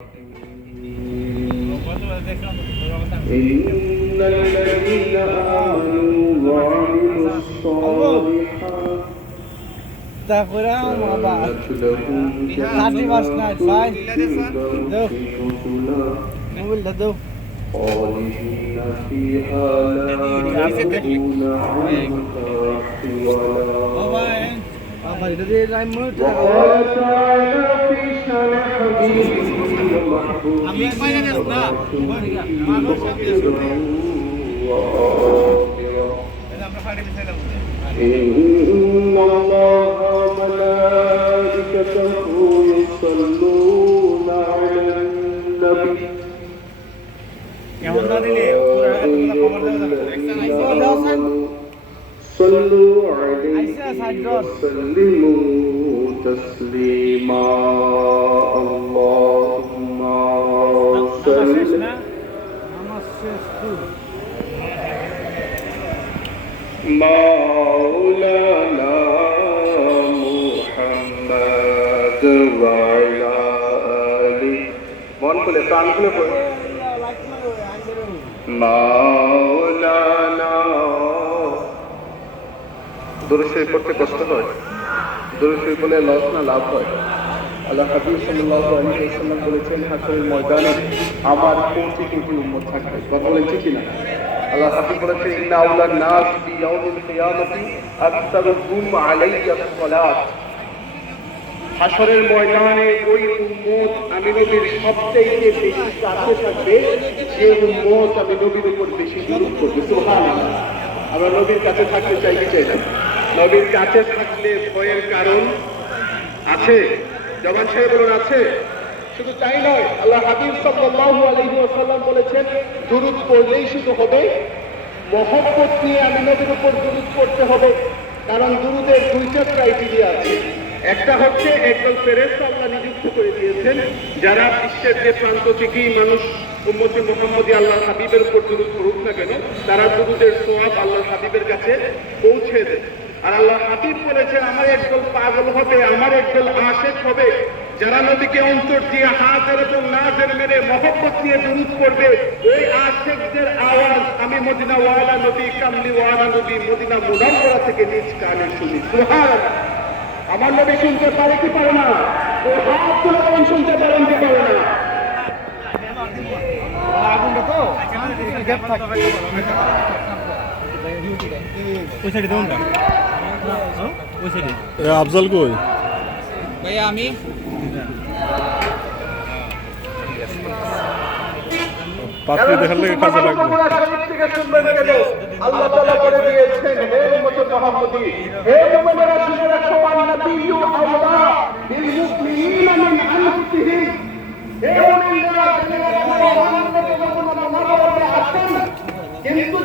إن الذين آمنوا وعملوا الصالحات كانت لهم جنات الفردوس خالدين فيها لا يبغون عنها حولا. وقال تعالى في شأن حبيبه إن الله وملائكته يصلون على النبي صلوا عليه وسلموا تسليما. اللهم صل مولانا محمد وعلى آله মন খুলে প্রাণ খুলে পড়ে মাওলানা। দরুদ শরীফ পড়তে কষ্ট হয়, দরুদ শরীফ বলে লস না লাভ হয়। আল্লাহ হাবিব সাল্লাল্লাহু আলাইহি ওয়াসাল্লাম বলেছেন হাসরের ময়দানে আমার কোটি কোটি উম্মত থাকবে। কথা বলেন ঠিক কিনা? আল্লাহ হাবিব বলেছেন ইন্না আউলান নাস ফি ইয়াউমিল কিয়ামতি আকতারুহুম আলাইয়া সালাত। হাসরের ময়দানে ওই উম্মত আমি নবীর সবচেয়ে বেশি কাছে থাকবে যে উম্মত আমি নবীর উপর বেশি দরুদ করবে। সুবহানাল্লাহ। আমরা নবীর কাছে থাকতে চাই কি চাই না? নবীর কাছে থাকলে ভয়ের কারণ আছে? জবান ছেড়ে বলুন আছে। শুধু তাই নয়, আল্লাহ হাবিব সাল্লাল্লাহু আলাইহি ওয়াসাল্লাম বলেছেন দরুদ পড়লেই শুধু হবে, মহব্বত নিয়ে আমি নবীর উপর দরুদ পড়তে হবে। কারণ দরুদের দুইটা ক্রাইটেরিয়া আছে। একটা হচ্ছে একদল ফেরেশতা আল্লাহ নিযুক্ত করে দিয়েছেন যারা বিশ্বের যে প্রান্ত থেকেই মানুষ উম্মতে মুহাম্মদী আল্লাহর হাবিবের উপর দরুদ পড়ুক না কেন তারা দরুদের সওয়াব আল্লাহর হাবিবের কাছে পৌঁছে দেয়। আর আল্লাহ হাবিব বলেছেন আমার একদল পাগল হবে, আমার একদল আশিক হবে যারা নবীকে অন্তর দিয়ে হাজার এবং নাজের মেরে মহব্বত নিয়ে দরুদ পড়বে। ওই আশিকদের আওয়াজ আমি মদিনা ওয়ালা নবী কামলি ওয়ালা নবী মদিনা মুনাওয়ারা থেকে নিজ কানে শুনি। সুবহানাল্লাহ। আমার নবী শুনতে পারে কি পারে না? ও হাত তুলে বলেন শুনতে পারেন কি পারে না? আগুনটা তো গ্যাপ থাকে ওই সাইডে দাও না ওই সাইডে আফজাল কই ভাইয়া আমি পাত্রী দেখার লাগে কাজে লাগবে। আল্লাহ তাআলা বলে দিয়েছেন হে উম্মত মুহাম্মদী, হে মুমিনেরা শুনে রাখো আন-নাবিয়্যু আওলা বিল মুসলিমিনা মিন আনফুসিহিম। হে মুমিনেরা শুনে রাখো মুহাম্মদ রাসূলুল্লাহ মুনাওয়ারা আছেন কিন্তু